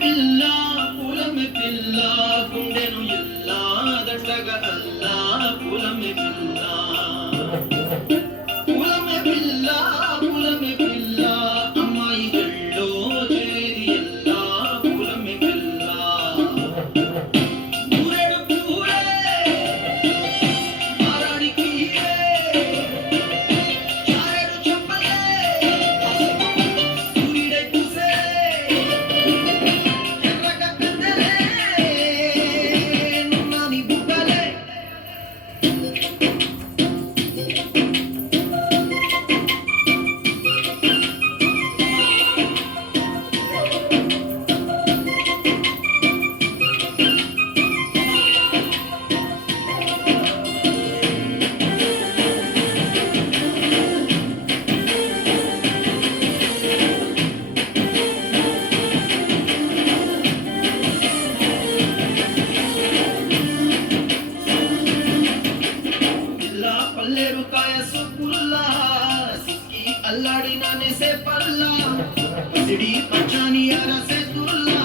పిల్ల పూలమె పిల్ల గుండెను ఎల్లా దండగ అల్లా పూలమె పిల్ల పూలమె పిల్ల పూలమె పిల్ల అమ్మాయి గళ్ళో చేరి ఎల్లా పూలమె పిల్ల పూరెడు పూరే మారాడికి చారెడు చెప్పలే సూర్యుడై పూసే ఎర్రగా పెద్దలే నున్నాని బుగ్గలే పిల్ల పల్లేరు కాయ సుపుల్లా సిక్కి అల్లాడినానే సే పల్లా సిడి పచ్చాని అరసే తుల్లా